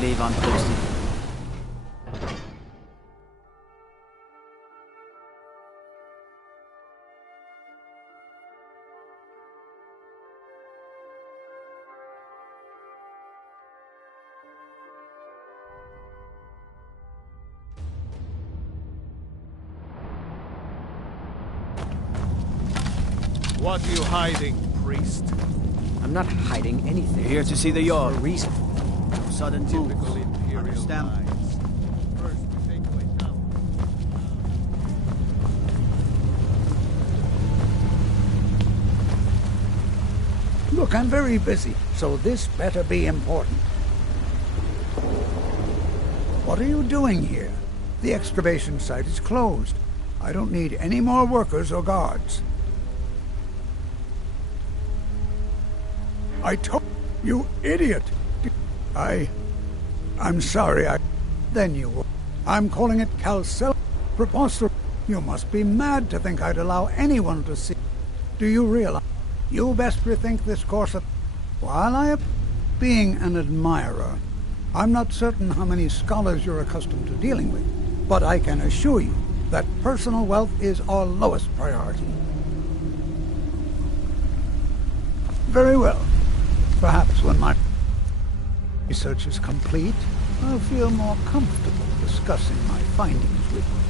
believe I'm posted. What are you hiding, priest? I'm not hiding anything. You're here to see the yard. For a reason. Sudden moves. Typical imperial Understand? lies. First we take away town. Look, I'm very busy, so this better be important. What are you doing here? The excavation site is closed. I don't need any more workers or guards. I told you, idiot! I'm sorry, Then you will. I'm calling it Calcel. Preposterous. You must be mad to think I'd allow anyone to see. Do you realize? You best rethink this course of... While I am being an admirer, I'm not certain how many scholars you're accustomed to dealing with, but I can assure you that personal wealth is our lowest priority. Very well. Perhaps when my research is complete, I'll feel more comfortable discussing my findings with you.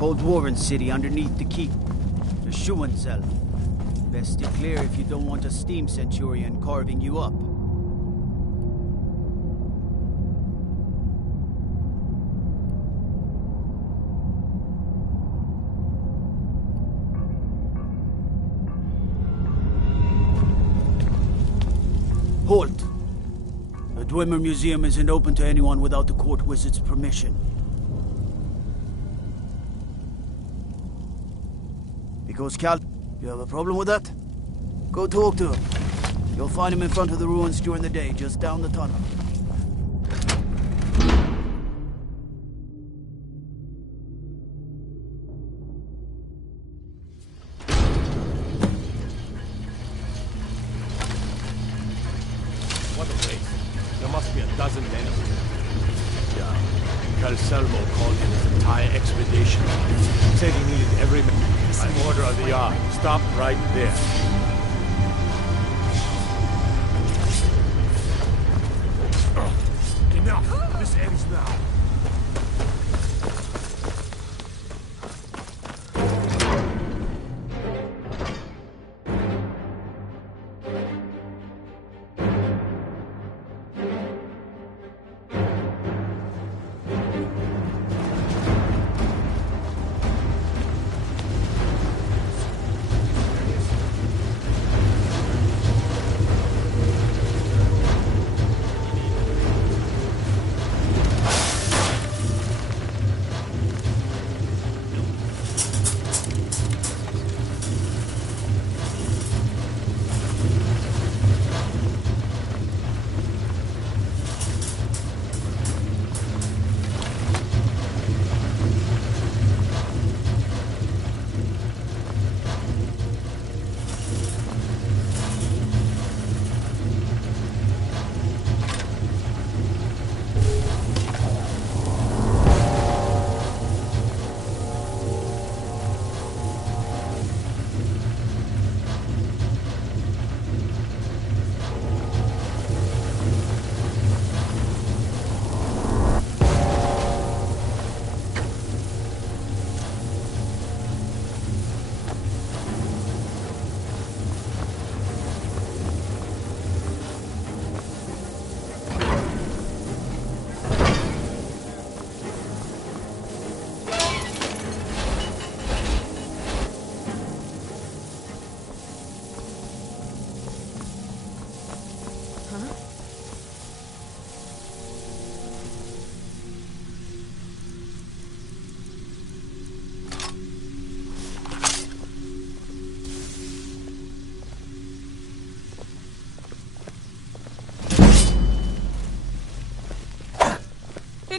Old Warren City underneath the keep. The shoeing cell. Best stay clear if you don't want a steam centurion carving you up. Halt! The Dwemer Museum isn't open to anyone without the court wizard's permission. Because Cal, you have a problem with that? Go talk to him. You'll find him in front of the ruins during the day, just down the tunnel. What a waste. There must be a dozen men of them. Yeah. Calcelmo called in his entire expedition. Said he needed every man. By order of the yard. Stop right there. Enough. This ends now.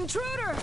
intruder!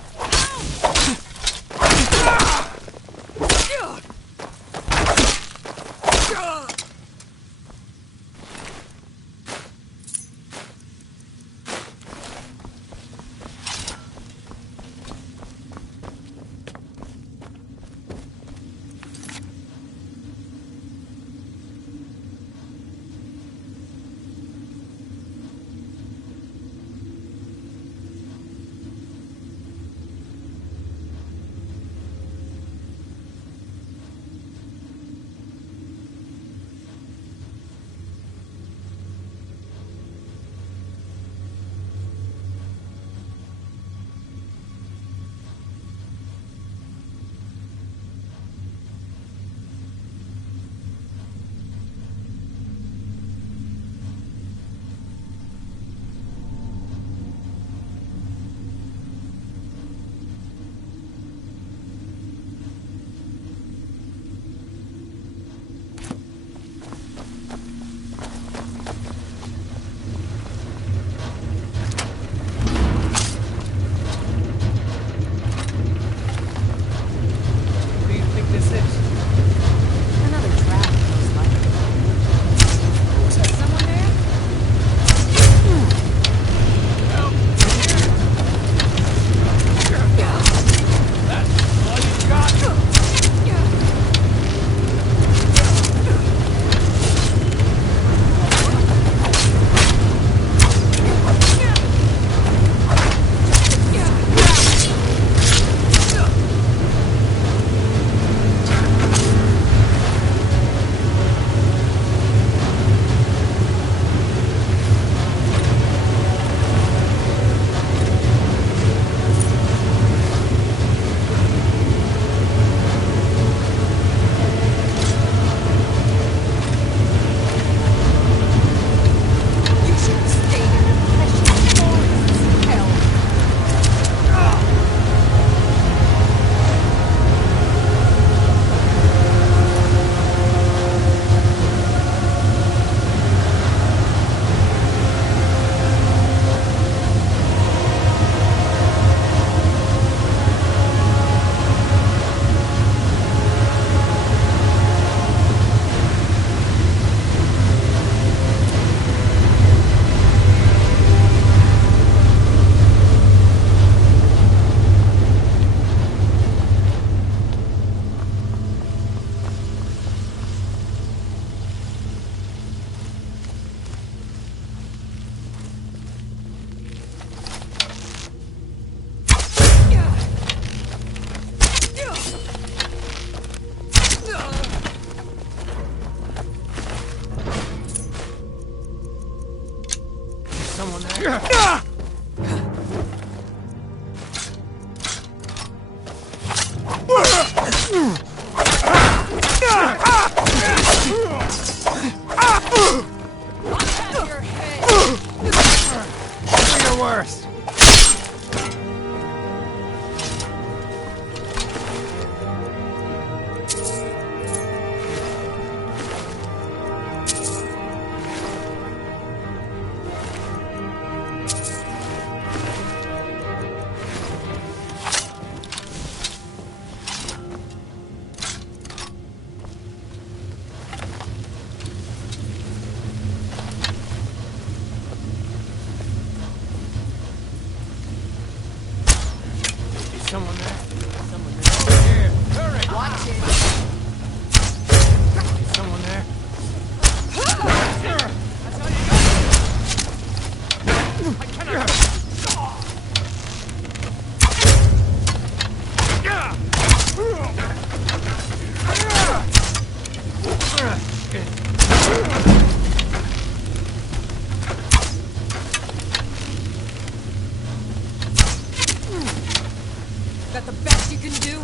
Someone there. Someone there. Over here. Hurry. Watch it. Is someone there? That's how you do it. I cannot. Is that the best you can do?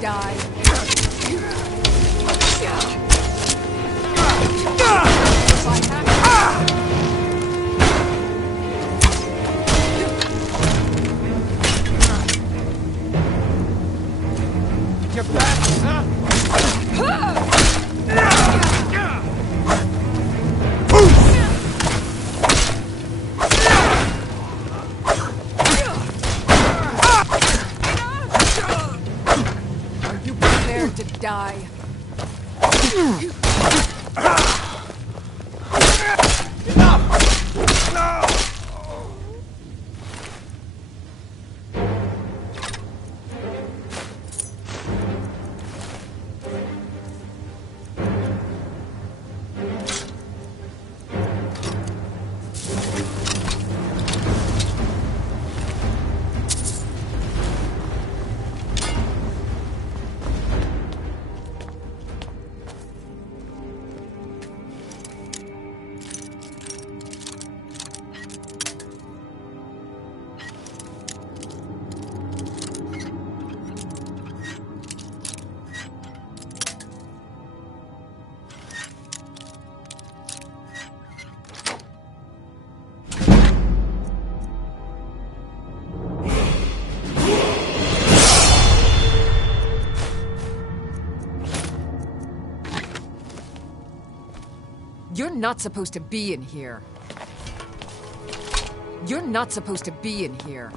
die. You're back, huh? Are you prepared to die? You're not supposed to be in here. You're not supposed to be in here.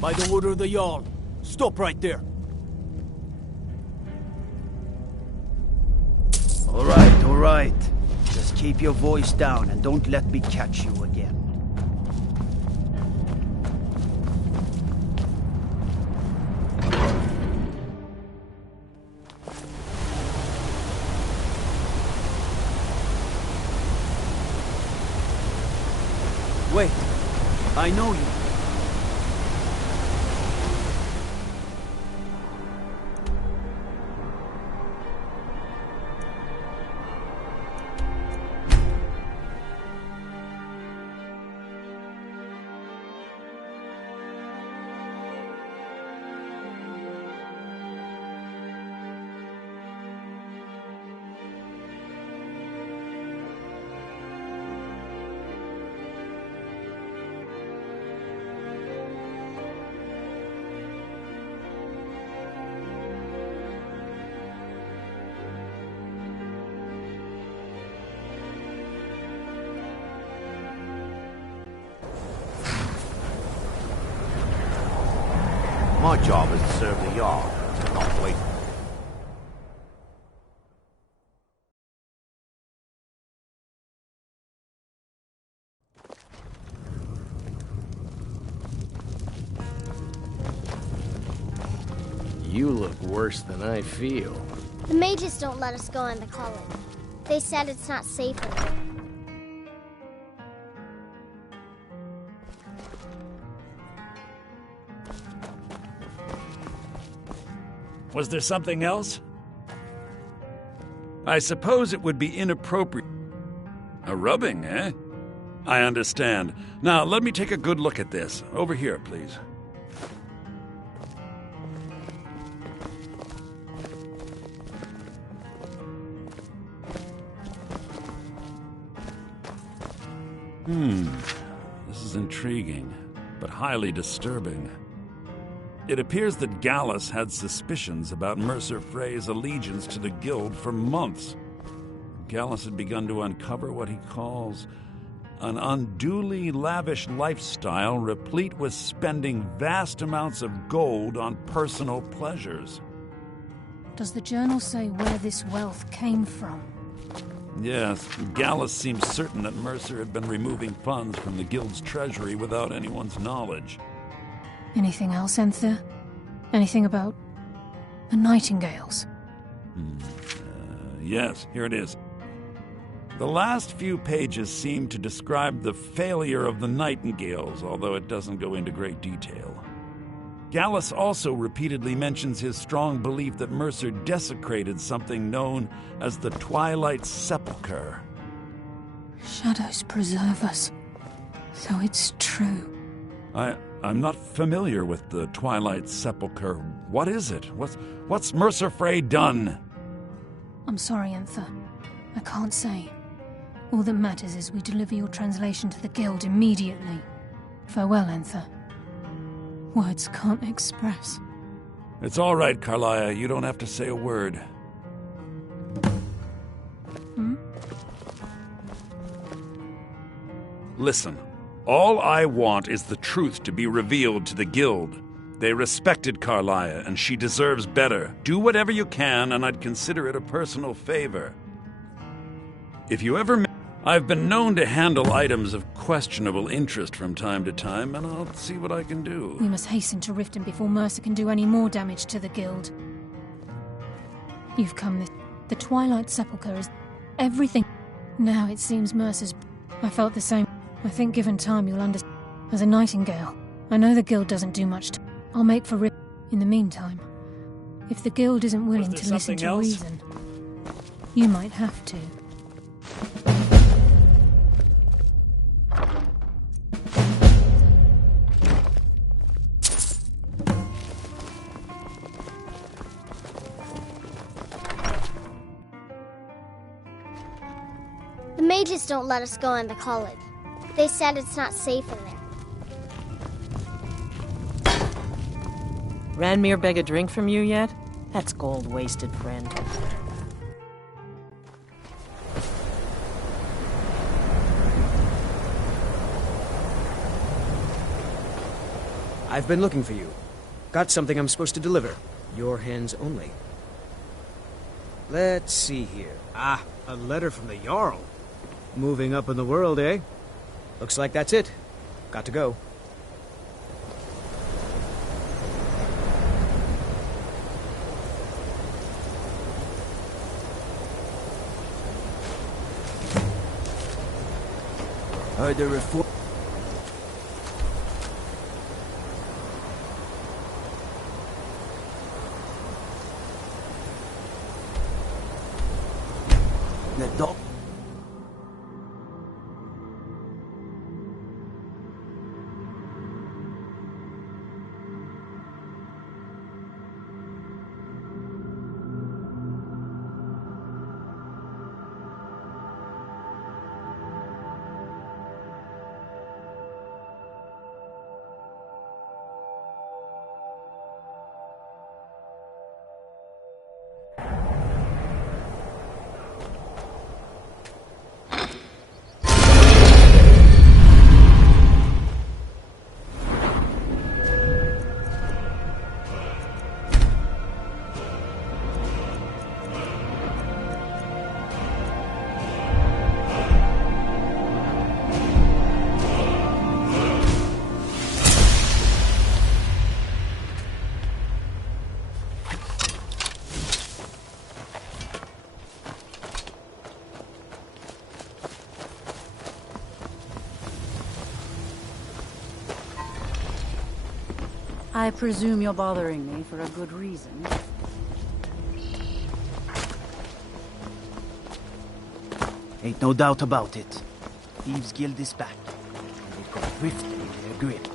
By the order of the Jarl. Stop right there. All right. Just keep your voice down and don't let me catch you again. Wait, I know you. My job is to serve the Jarl, not wait. You look worse than I feel. The mages don't let us go in the college. They said it's not safe in there. Was there something else? I suppose it would be inappropriate. A rubbing, eh? I understand. Now, let me take a good look at this. Over here, please. This is intriguing, but highly disturbing. It appears that Gallus had suspicions about Mercer Frey's allegiance to the Guild for months. Gallus had begun to uncover what he calls an unduly lavish lifestyle replete with spending vast amounts of gold on personal pleasures. Does the journal say where this wealth came from? Yes, Gallus seems certain that Mercer had been removing funds from the Guild's treasury without anyone's knowledge. Anything else, Enther? Anything about the Nightingales? Yes, here it is. The last few pages seem to describe the failure of the Nightingales, although it doesn't go into great detail. Gallus also repeatedly mentions his strong belief that Mercer desecrated something known as the Twilight Sepulchre. Shadows preserve us. So it's true. I'm not familiar with the Twilight Sepulchre. What is it? What's Mercer Frey done? I'm sorry, Enther. I can't say. All that matters is we deliver your translation to the Guild immediately. Farewell, Enther. Words can't express. It's all right, Carlia. You don't have to say a word. Listen, all I want is the truth to be revealed to the Guild. They respected Carlia, and she deserves better. Do whatever you can, and I'd consider it a personal favor. If you ever... I've been known to handle items of questionable interest from time to time, and I'll see what I can do. We must hasten to Riften before Mercer can do any more damage to the Guild. You've come this... The Twilight Sepulchre is everything. Now it seems Mercer's... I felt the same. I think given time you'll understand. As a Nightingale, I know the Guild doesn't do much to... I'll make for Riften. In the meantime, if the Guild isn't willing to listen to reason, you might have to. The mages don't let us go in the college. They said it's not safe in there. Ranmir beg a drink from you yet? That's gold wasted, friend. I've been looking for you. Got something I'm supposed to deliver. Your hands only. Let's see here. Ah, a letter from the Jarl. Moving up in the world, eh? Looks like that's it. Got to go. Are there reform? The dog. I presume you're bothering me for a good reason. Ain't no doubt about it. Thieves' Guild is back, and they've got Riften in their grip.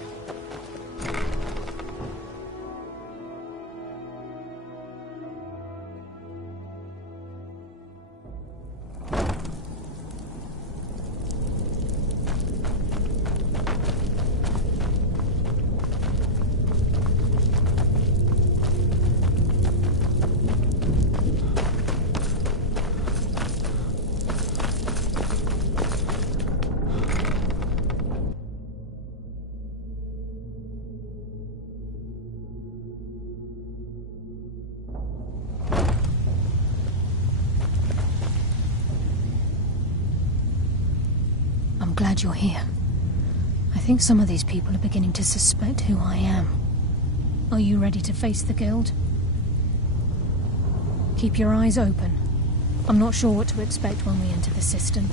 I'm glad you're here. I think some of these people are beginning to suspect who I am. Are you ready to face the Guild? Keep your eyes open. I'm not sure what to expect when we enter the system.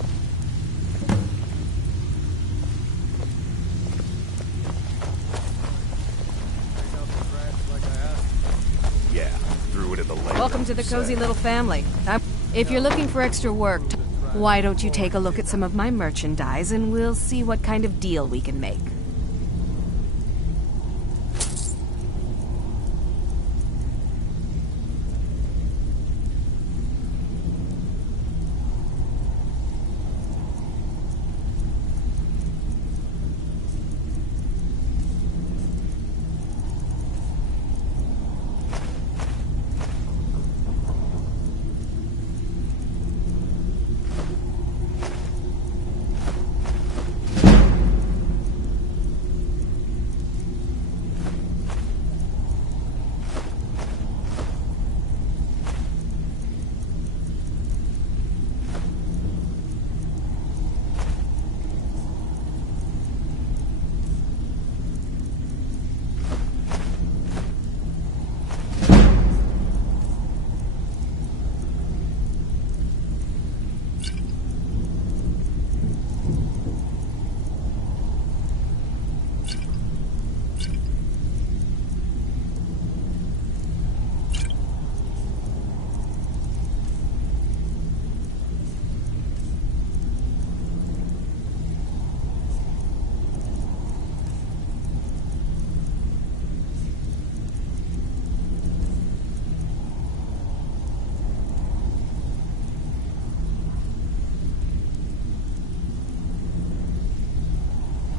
Yeah, threw it in the lake. Welcome to the cozy little family. If you're looking for extra work, why don't you take a look at some of my merchandise and we'll see what kind of deal we can make.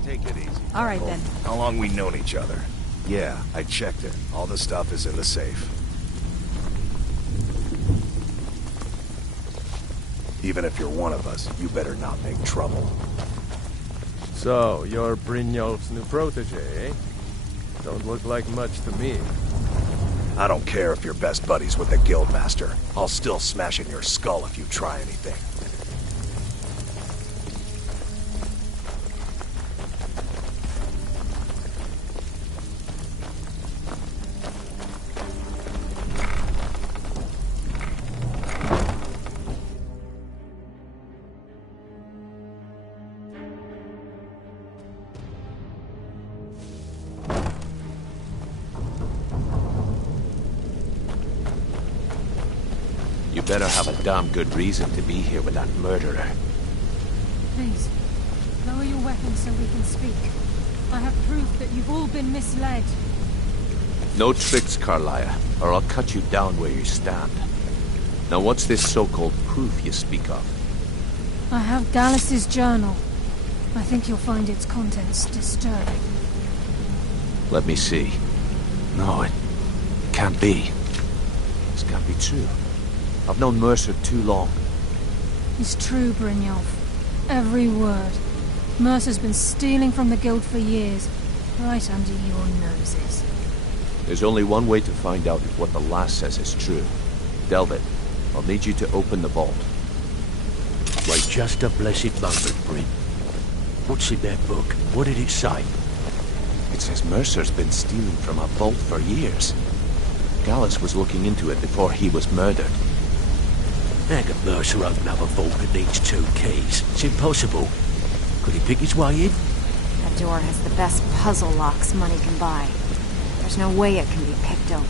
Take it easy. All right, then. How long we known each other? Yeah, I checked it. All the stuff is in the safe. Even if you're one of us, you better not make trouble. So, you're Brynjolf's new protege, eh? Don't look like much to me. I don't care if you're best buddies with the Guildmaster. I'll still smash in your skull if you try anything. You better have a damn good reason to be here with that murderer. Please, lower your weapons so we can speak. I have proof that you've all been misled. No tricks, Carlia, or I'll cut you down where you stand. Now what's this so-called proof you speak of? I have Gallus's journal. I think you'll find its contents disturbing. Let me see. No, it can't be. This can't be true. I've known Mercer too long. It's true, Brynjolf. Every word. Mercer's been stealing from the Guild for years, right under your noses. There's only one way to find out if what the lass says is true. Delvin, I'll need you to open the vault. Wait just a blessed moment, Bryn. What's in that book? What did it say? It says Mercer's been stealing from a vault for years. Gallus was looking into it before he was murdered. How could Mercer open up a vault that needs 2 keys? It's impossible. Could he pick his way in? That door has the best puzzle locks money can buy. There's no way it can be picked open.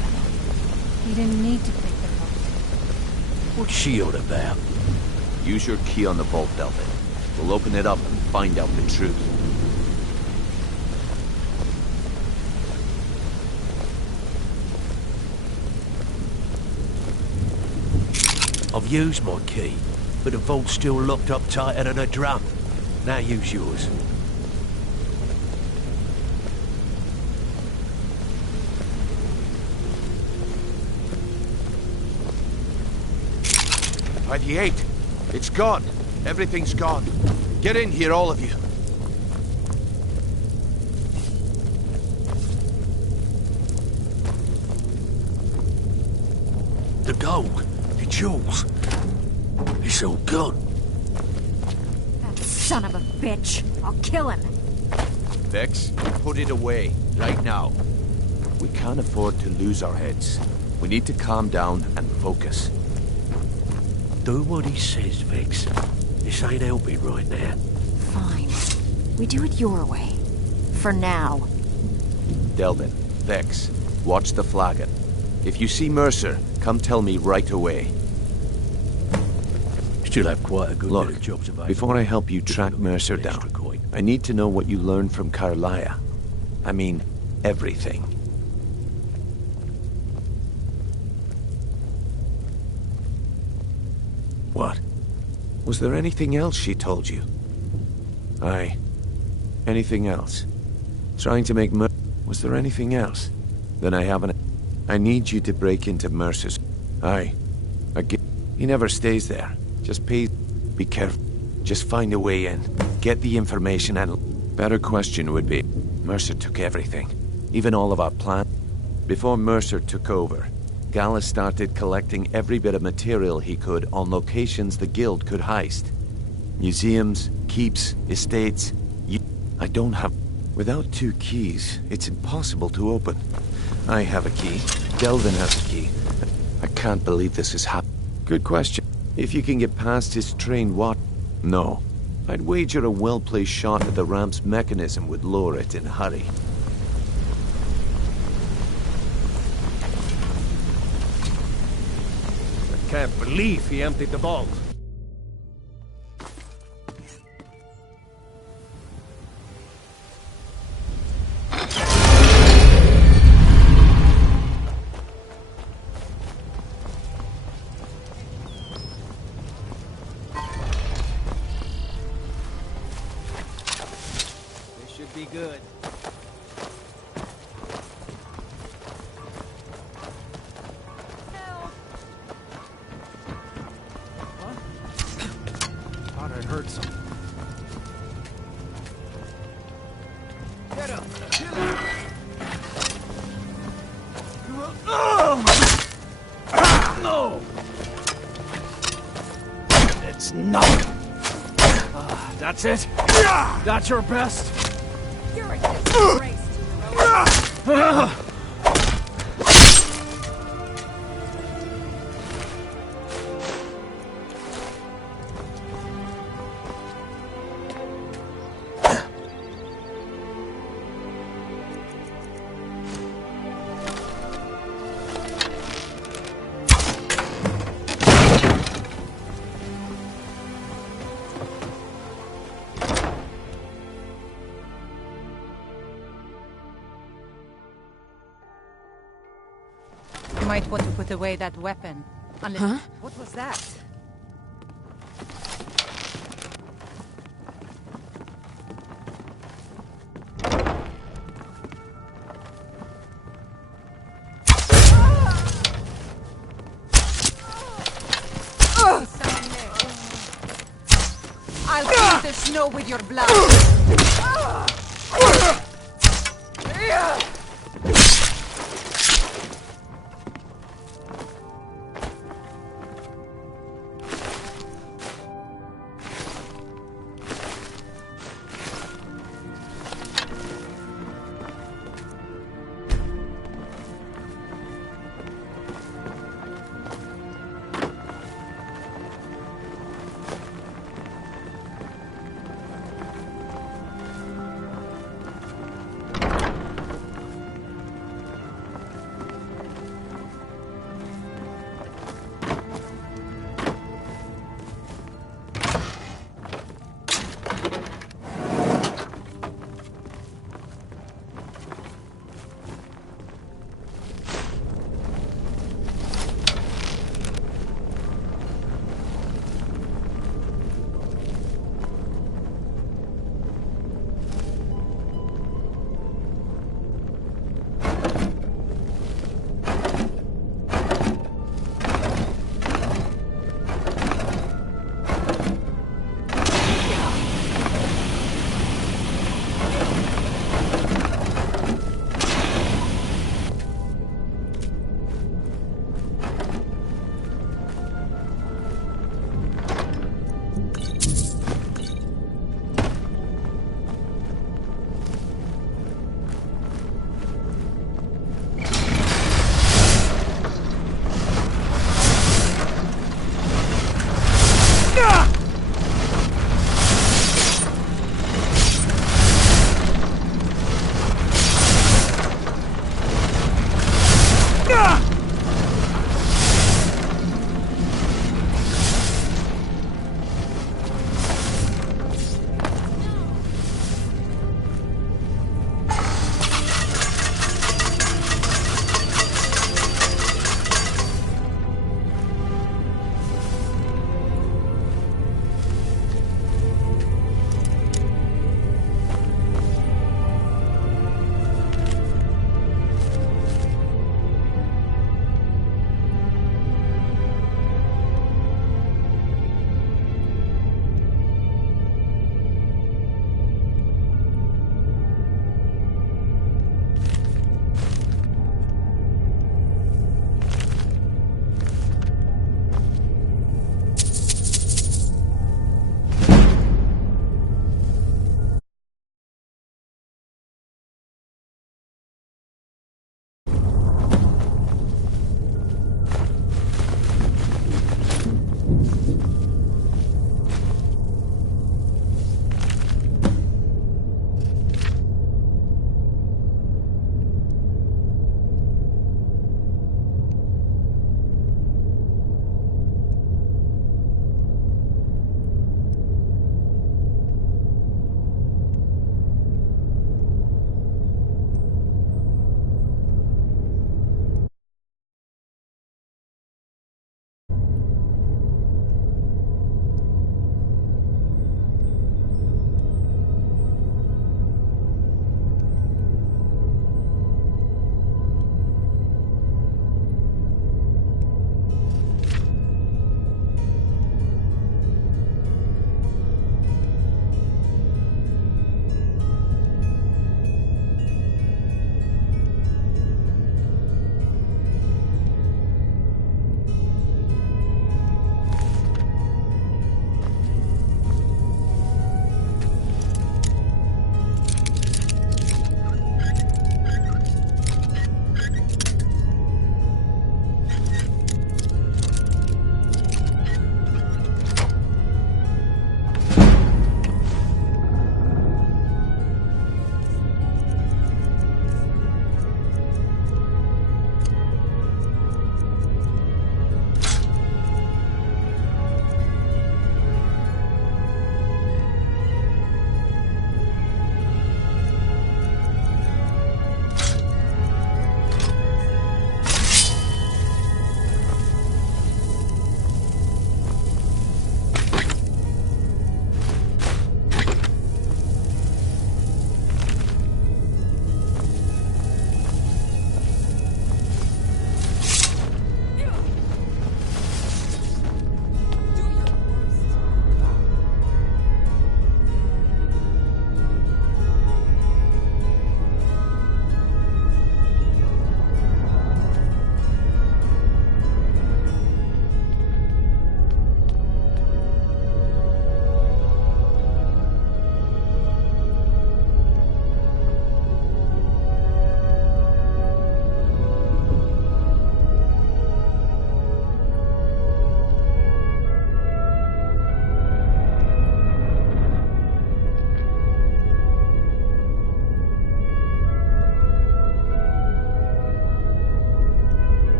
He didn't need to pick the lock. What's she on about? Use your key on the vault, Delvin. We'll open it up and find out the truth. I've used my key, but the vault's still locked up tighter than a drum. Now use yours. By the 8. It's gone. Everything's gone. Get in here, all of you. The gold. The jewels. It's all gone. That son of a bitch. I'll kill him. Vex, put it away. Right now. We can't afford to lose our heads. We need to calm down and focus. Do what he says, Vex. This ain't helping right now. Fine. We do it your way. For now. Delvin, Vex, watch the flagon. If you see Mercer, come tell me right away. Still have quite a good Look, bit of jobs available. Before I help you track Mercer down, I need to know what you learned from Carlia. I mean, everything. What? Was there anything else she told you? Aye. Anything else? Trying to make Was there anything else? Then I haven't... I need you to break into Mercer's... Aye. He never stays there. Just be careful. Just find a way in. Get the information and... Better question would be... Mercer took everything. Even all of our plans. Before Mercer took over, Gallus started collecting every bit of material he could on locations the Guild could heist. Museums, keeps, estates... I don't have... Without 2 keys, it's impossible to open. I have a key. Delvin has a key. I can't believe this is happening. Good question. If you can get past his trained what? No. I'd wager a well-placed shot at the ramp's mechanism would lower it in a hurry. I can't believe he emptied the vault. Be good. Thought I heard something. Get him! Kill him! No! It's not. That's it? That's your best? You're a disgrace to the road. You might want to put away that weapon. Unless... Huh? What was that? I'll clean the snow with your blood.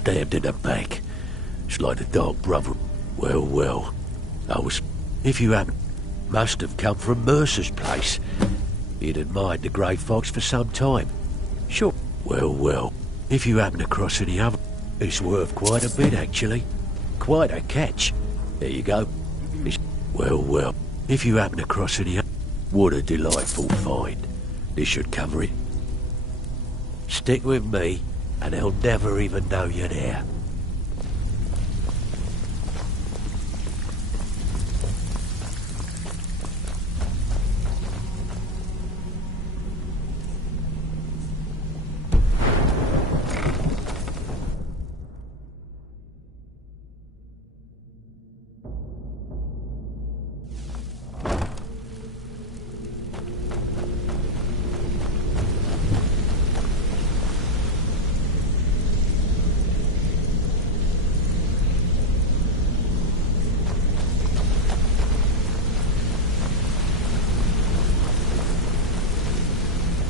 stabbed in the back. It's like the dark brother. Well, well. If you haven't... Must have come from Mercer's place. He'd admired the Grey Fox for some time. Sure. Well, well. If you happen across any other... It's worth quite a bit, actually. Quite a catch. There you go. Well, well. If you happen across any other... What a delightful find. This should cover it. Stick with me, and they'll never even know you're there.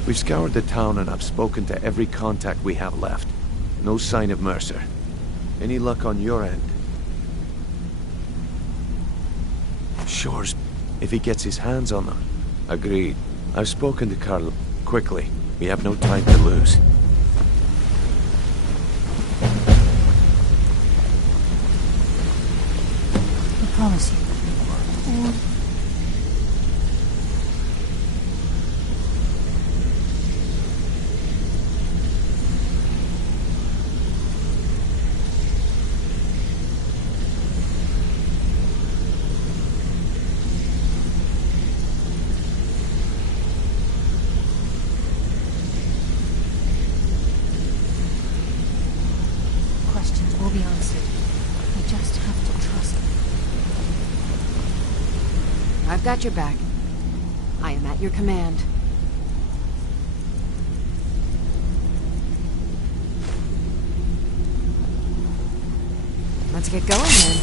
We've scoured the town and I've spoken to every contact we have left. No sign of Mercer. Any luck on your end? Sure. If he gets his hands on them. Agreed. I've spoken to Carl. Quickly. We have no time to lose. I promise you. Questions will be answered. You just have to trust me. I've got your back. I am at your command. Let's get going then.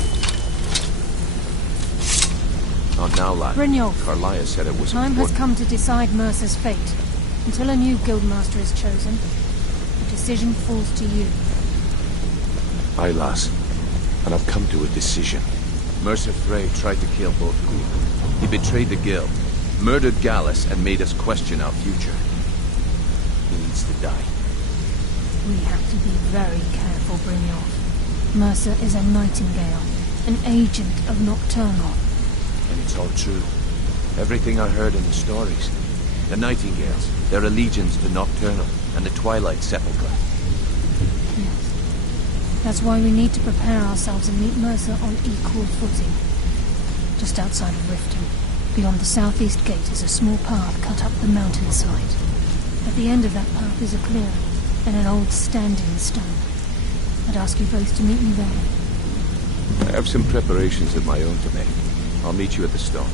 Not now, lad. Brynjolf, Carlia said it was time has important. come to decide Mercer's fate. Until a new guildmaster is chosen, the decision falls to you. Aye, lass. And I've come to a decision. Mercer Frey tried to kill both people. He betrayed the guild, murdered Gallus, and made us question our future. He needs to die. We have to be very careful, Brynjolf. Mercer is a Nightingale, an agent of Nocturnal. And it's all true. Everything I heard in the stories. The Nightingales, their allegiance to Nocturnal, and the Twilight Sepulchre. That's why we need to prepare ourselves and meet Mercer on equal footing. Just outside of Riften, beyond the southeast gate, is a small path cut up the mountainside. At the end of that path is a clearing, and an old standing stone. I'd ask you both to meet me there. I have some preparations of my own to make. I'll meet you at the stone.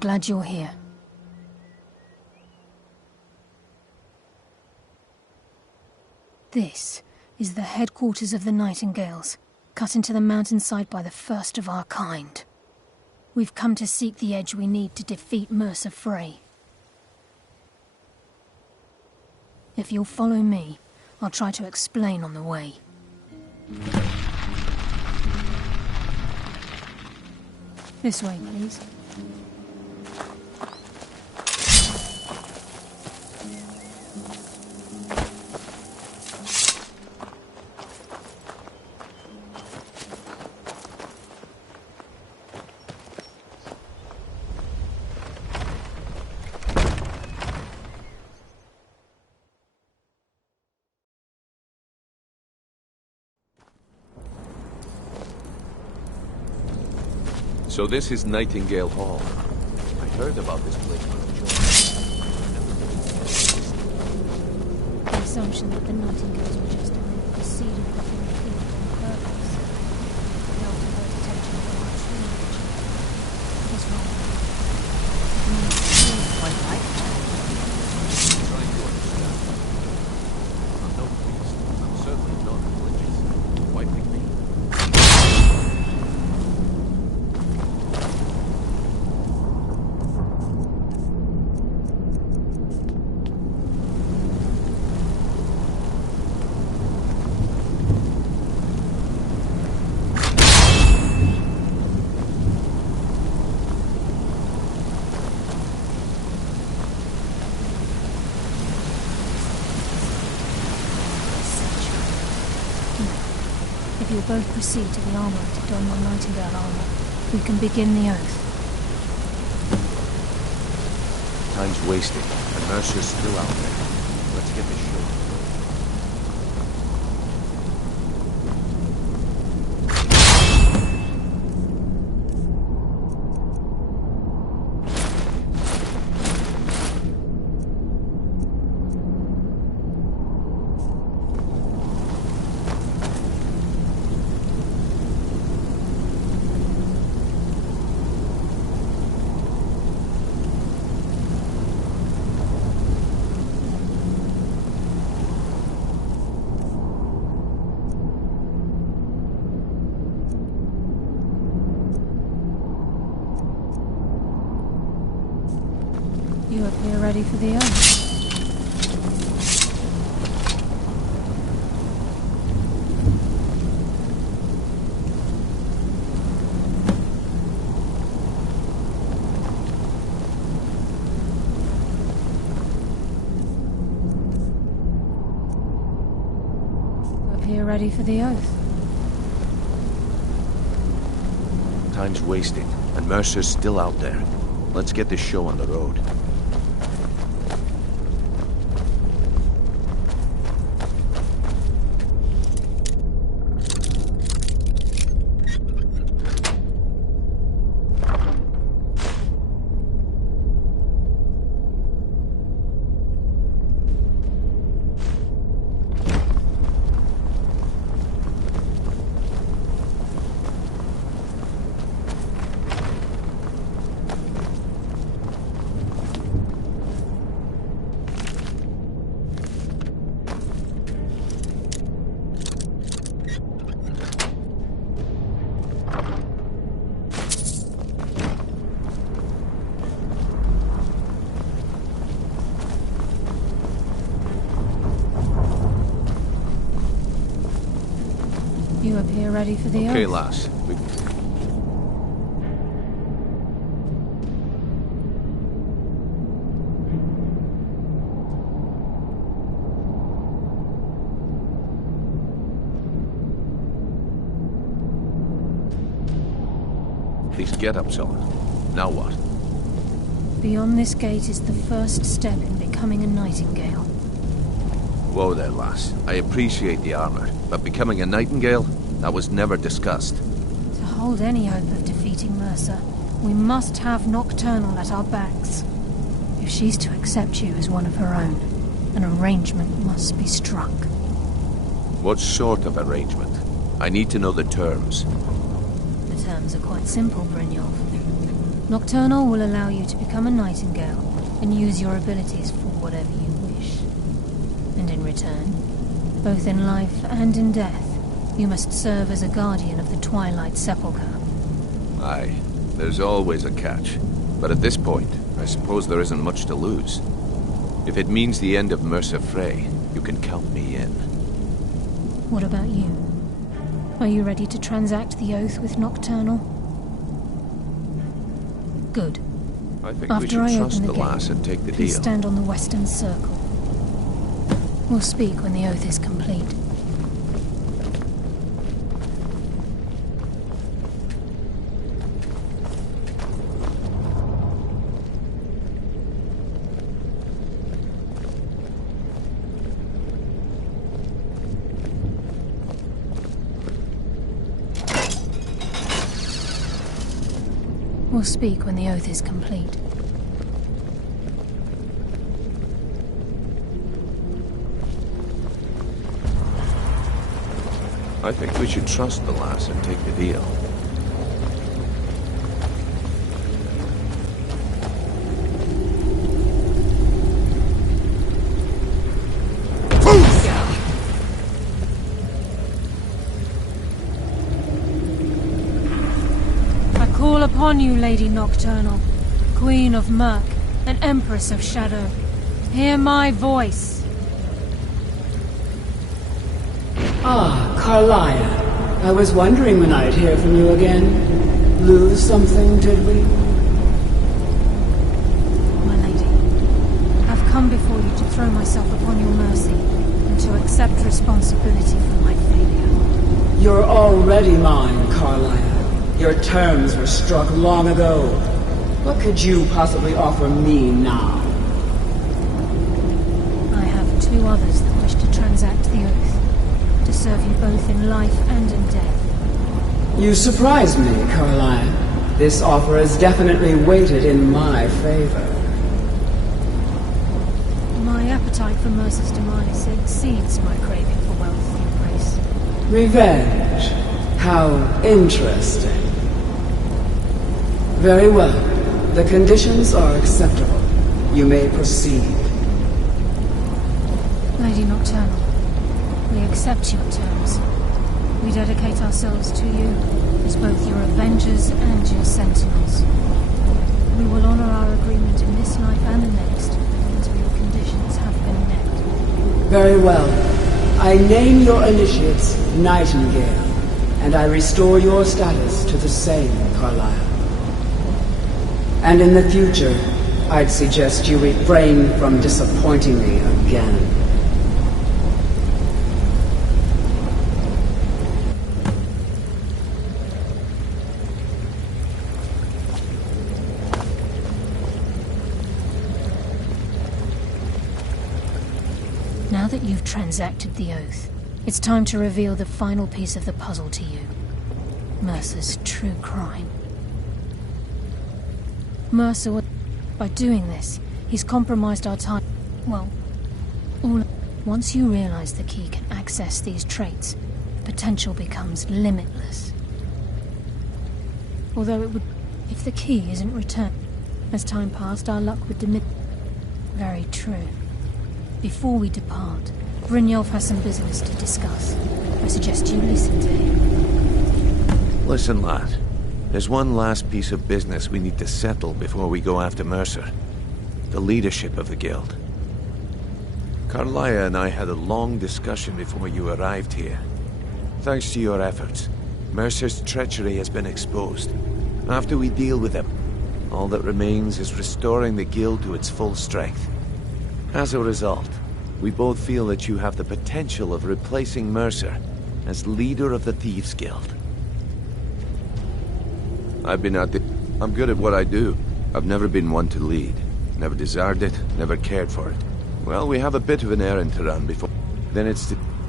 glad you're here. This is the headquarters of the Nightingales, cut into the mountainside by the first of our kind. We've come to seek the edge we need to defeat Mercer Frey. If you'll follow me, I'll try to explain on the way. This way, please. So this is Nightingale Hall. I heard about this place when I joined. The assumption that the Nightingales were just the seed of the thing killed on purpose. Held to their attention for our true nature. Was wrong. Quite right. Trying to understand. I'm no priest. I'm certainly not religious. Why pick me? If you'll both proceed to the armory to don my Nightingale armor, we can begin the oath. Time's wasting, and Mercer's still out there. Let's get this show. You appear ready for the oath. You appear ready for the oath. Time's wasting, and Mercer's still out there. Let's get this show on the road. You appear ready for the Okay, oath. lass. Please get up, son. Now what? Beyond this gate is the first step in becoming a Nightingale. Whoa there, lass. I appreciate the armor, but becoming a Nightingale? That was never discussed. To hold any hope of defeating Mercer, we must have Nocturnal at our backs. If she's to accept you as one of her own, an arrangement must be struck. What sort of arrangement? I need to know the terms. The terms are quite simple, Brynjolf. Nocturnal will allow you to become a nightingale and use your abilities for whatever you wish. And in return, both in life and in death, you must serve as a guardian of the Twilight Sepulchre. Aye, there's always a catch. But at this point, I suppose there isn't much to lose. If it means the end of Mercer Frey, you can count me in. What about you? Are you ready to transact the oath with Nocturnal? Good. I think After we should I trust open the the gate, lass and take the please deal. stand on the western circle. We'll speak when the oath is complete. We'll speak when the oath is complete. I think we should trust the lass and take the deal. Call upon you, Lady Nocturnal, Queen of Murk and Empress of Shadow. Hear my voice. Ah, Carlia. I was wondering when I'd hear from you again. Lose something, did we? My lady, I've come before you to throw myself upon your mercy and to accept responsibility for my failure. You're already mine, Carlia. Your terms were struck long ago. What could you possibly offer me now? I have two others that wish to transact the oath, to serve you both in life and in death. You surprise me, Carlia. This offer is definitely weighted in my favor. My appetite for Mercer's demise exceeds my craving for wealth and grace. Revenge. How interesting. Very well. The conditions are acceptable. You may proceed. Lady Nocturnal, we accept your terms. We dedicate ourselves to you as both your avengers and your sentinels. We will honor our agreement in this life and the next until your conditions have been met. Very well. I name your initiates Nightingale, and I restore your status to the same, Carlisle. And in the future, I'd suggest you refrain from disappointing me again. Now that you've transacted the oath, it's time to reveal the final piece of the puzzle to you. Mercer's true crime. Mercer, by doing this, he's compromised our time. Well, once you realize the key can access these traits, the potential becomes limitless. Although it would, if the key isn't returned, as time passed, our luck would diminish. Very true. Before we depart, Brynjolf has some business to discuss. I suggest you listen to him. Listen, lad. There's one last piece of business we need to settle before we go after Mercer. The leadership of the guild. Carlia and I had a long discussion before you arrived here. Thanks to your efforts, Mercer's treachery has been exposed. After we deal with him, all that remains is restoring the guild to its full strength. As a result, we both feel that you have the potential of replacing Mercer as leader of the Thieves' Guild. I'm good at what I do. I've never been one to lead. Never desired it, never cared for it. Well, we have a bit of an errand to run before...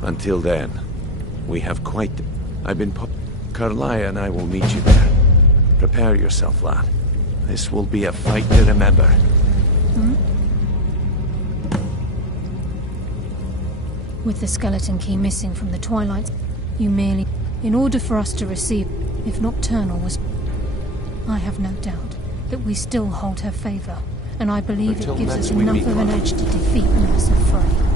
Until then, we have quite... Carlia and I will meet you there. Prepare yourself, lad. This will be a fight to remember. With the skeleton key missing from the Twilight, you merely... In order for us to receive, if Nocturnal was... I have no doubt that we still hold her favor, and I believe Until it gives next us we enough meet, of an Mother. edge to defeat Mercer Frey.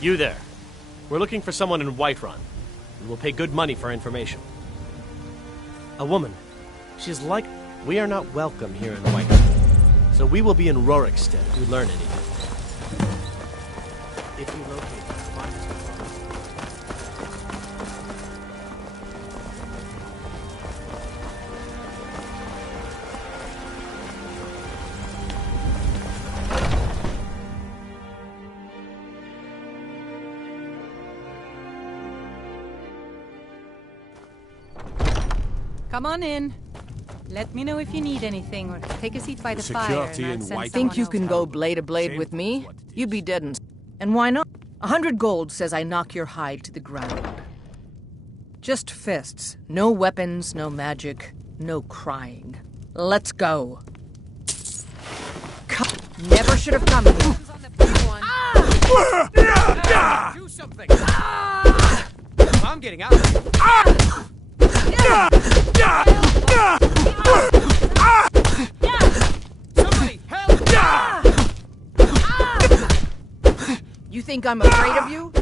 You there. We're looking for someone in Whiterun, and we'll pay good money for information. A woman. She's like... We are not welcome here in Whiterun, so we will be in Rorikstead if we learn anything. If you locate her, find us. Come on in. Let me know if you need anything, or take a seat by the fire. Security and I'll in send White- Think you someone can over. go blade to blade with me? You'd be dead and why not? 100 gold says I knock your hide to the ground. Just fists. No weapons, no magic, no crying. Let's go. Never should have come here. Do something! I'm getting out of here. Somebody help! You think I'm afraid of you?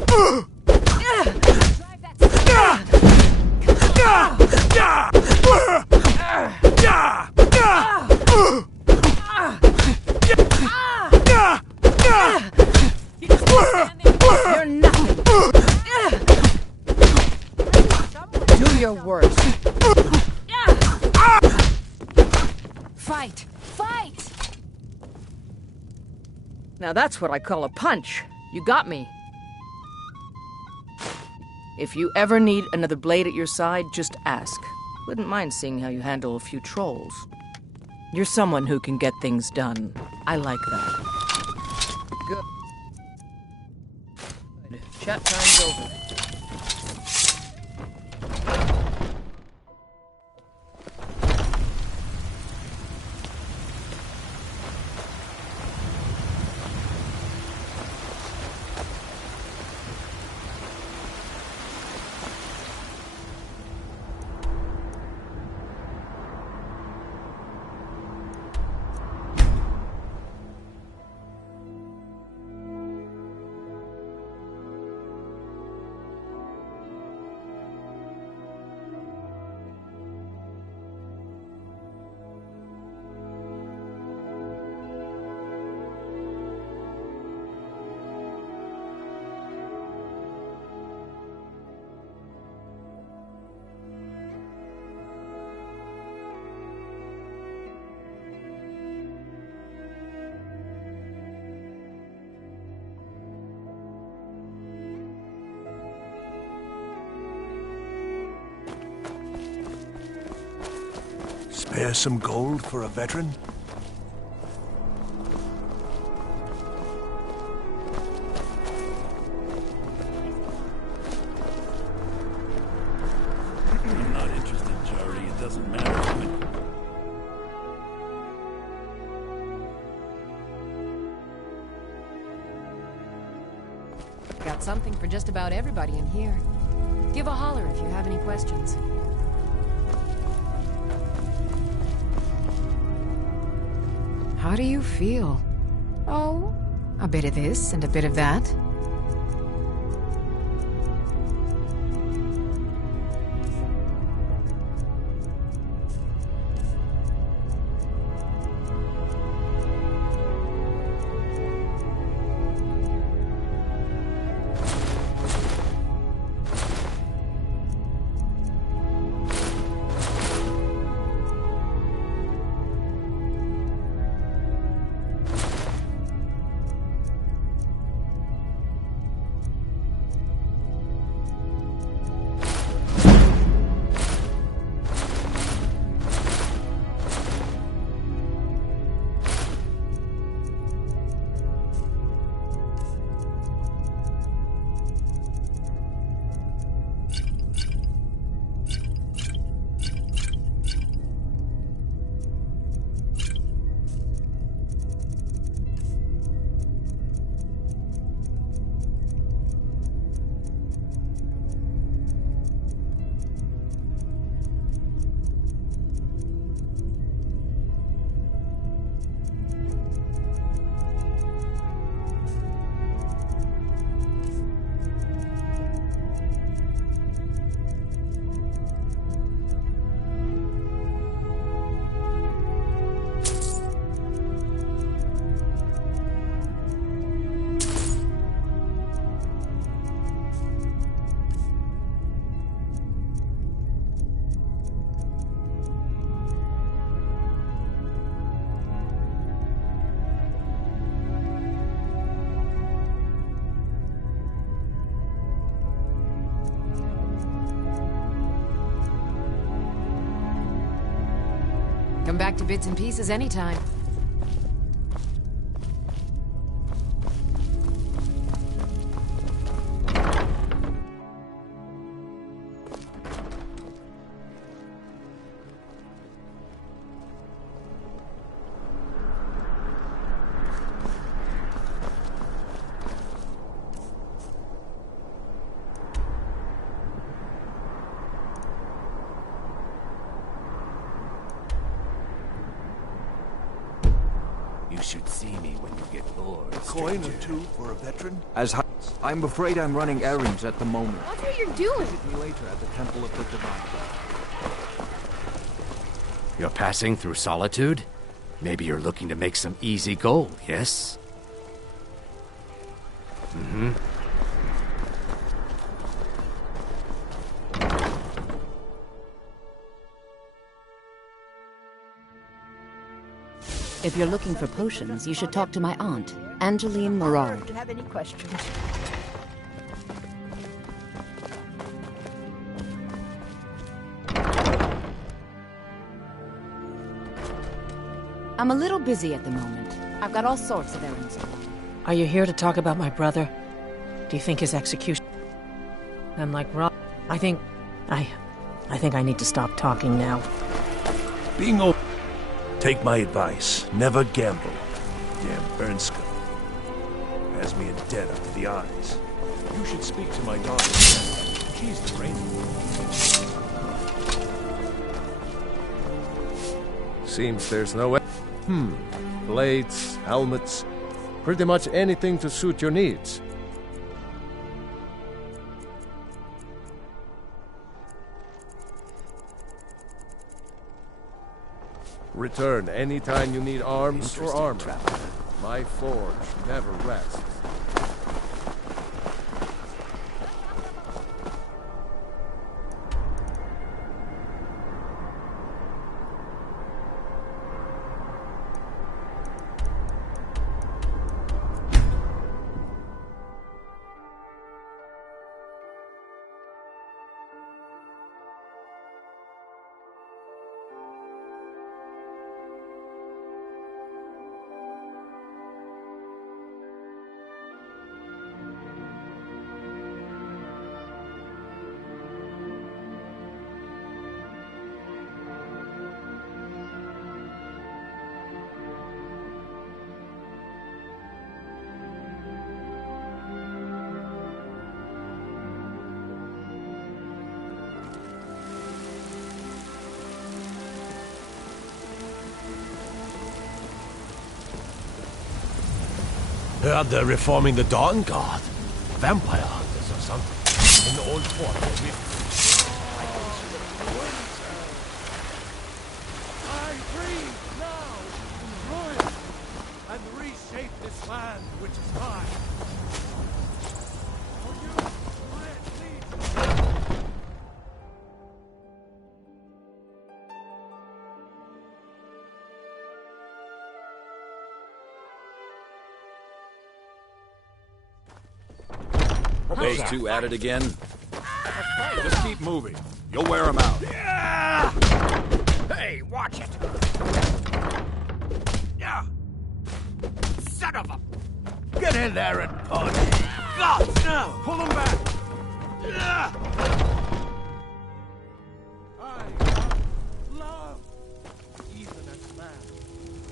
You're nothing. Do your worst. Fight! Fight! Now that's what I call a punch. You got me. If you ever need another blade at your side, just ask. Wouldn't mind seeing how you handle a few trolls. You're someone who can get things done. I like that. Good. Chat time's over. Spare some gold for a veteran? I'm not interested, Jari. It doesn't matter to me. Got something for just about everybody in here. Give a holler if you have any questions. How do you feel? Oh, a bit of this and a bit of that. Come back to bits and pieces anytime. You should see me when you get bored. A coin or two for a veteran? I'm afraid I'm running errands at the moment. Watch what you're doing. Visit me later at the Temple of the Divine. You're passing through Solitude? Maybe you're looking to make some easy gold, yes? Mm-hmm. If you're looking for potions, you should talk to my aunt, Angeline Morard. If you have any questions. I'm a little busy at the moment. I've got all sorts of errands. Are you here to talk about my brother? Do you think his execution... I'm like Rob. I think I need to stop talking now. Being open. Take my advice. Never gamble. Damn Ernska. Has me in debt up to the eyes. You should speak to my daughter. She's the brain. Seems there's no way. Blades, helmets, pretty much anything to suit your needs. Return anytime you need arms or armor. My forge never rests. Heard they're reforming the Dawn Guard. Vampire hunters or something. In the old fort. I breathe now in ruin and reshape this land which is mine. For you, my legion. Those two at it again? Just keep moving. You'll wear them out. Yeah! Hey, watch it! Yeah! Son of a... Get in there and punch! God, no! Pull him back! Yeah! I love, even as man,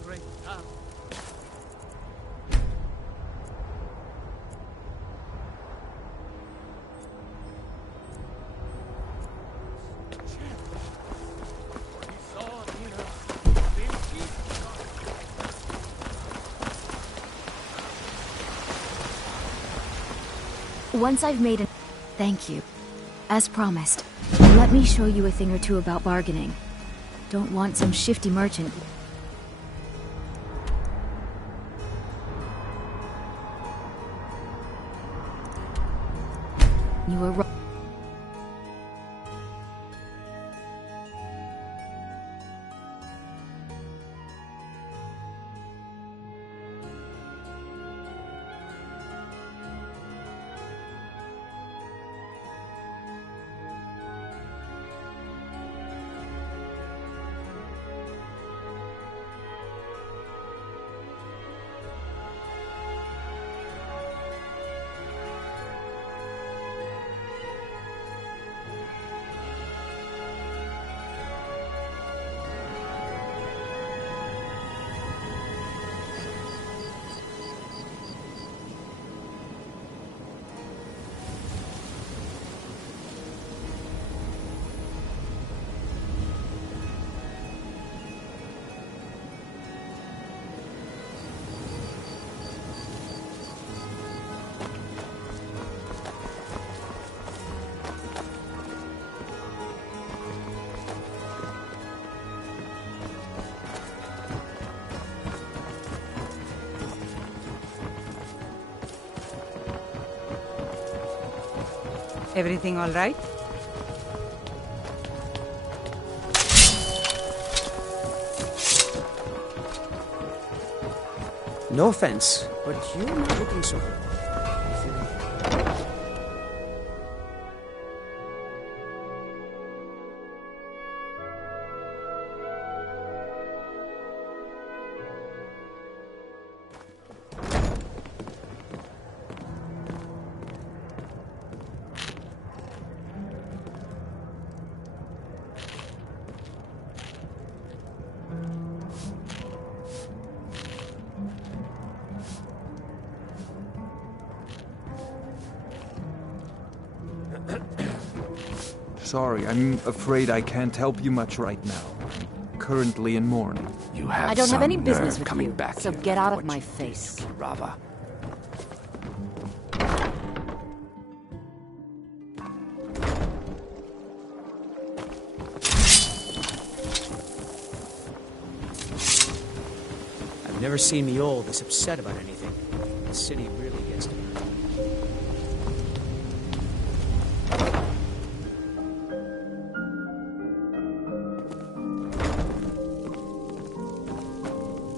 great talent. Once I've made an... Thank you. As promised, let me show you a thing or two about bargaining. Don't want some shifty merchant. You were wrong. Everything all right? No offense, but you're not looking so good. Sorry, I'm afraid I can't help you much right now. I'm currently in mourning. You have I don't have any some business nerve with coming you, back so here get after out of what my you face. did, Rava. I've never seen the old this upset about anything. The city really gets to me.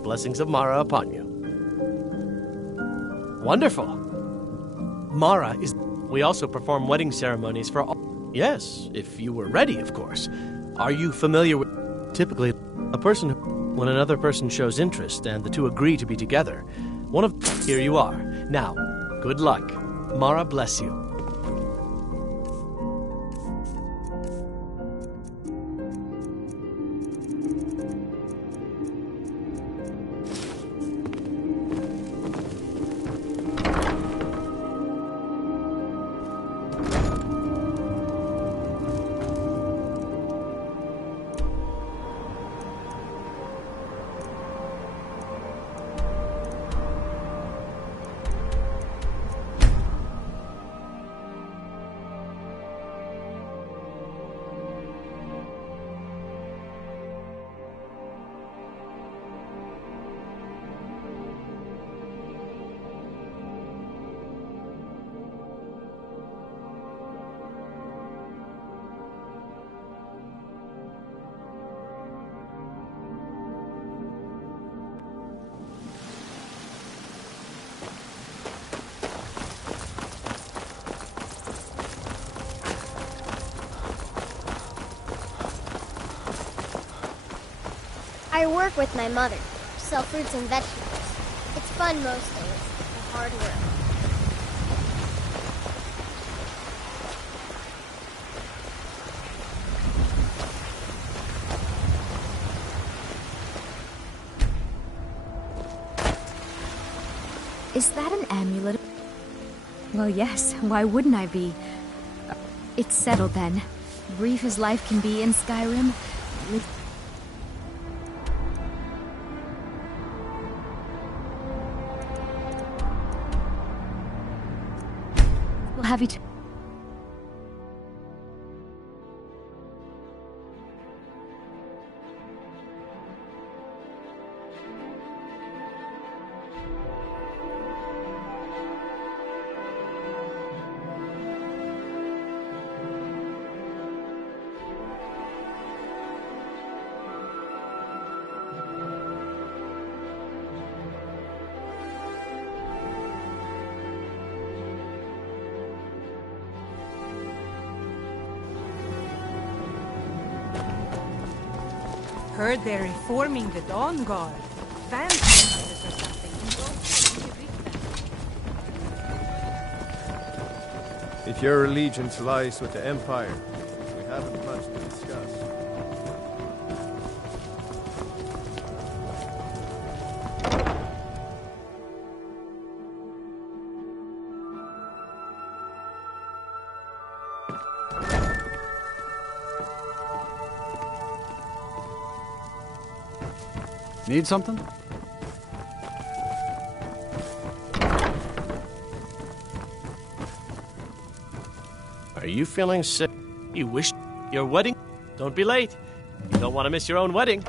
Blessings of Mara upon you. Wonderful. Mara is... We also perform wedding ceremonies for all... Yes, if you were ready, of course. Are you familiar with... Typically, a person... When another person shows interest and the two agree to be together, one of... Here you are. Now, good luck. Mara bless you. work with my mother. Sell fruits and vegetables. It's fun most days, but hard work. Is that an amulet? Well, yes. Why wouldn't I be? It's settled then. Brief as life can be in Skyrim. We'll have you. Heard they're reforming the Dawn Guard. Vampires or something. If your allegiance lies with the Empire, we haven't much to discuss. Need something? Are you feeling sick? You wish your wedding? Don't be late. You don't want to miss your own wedding.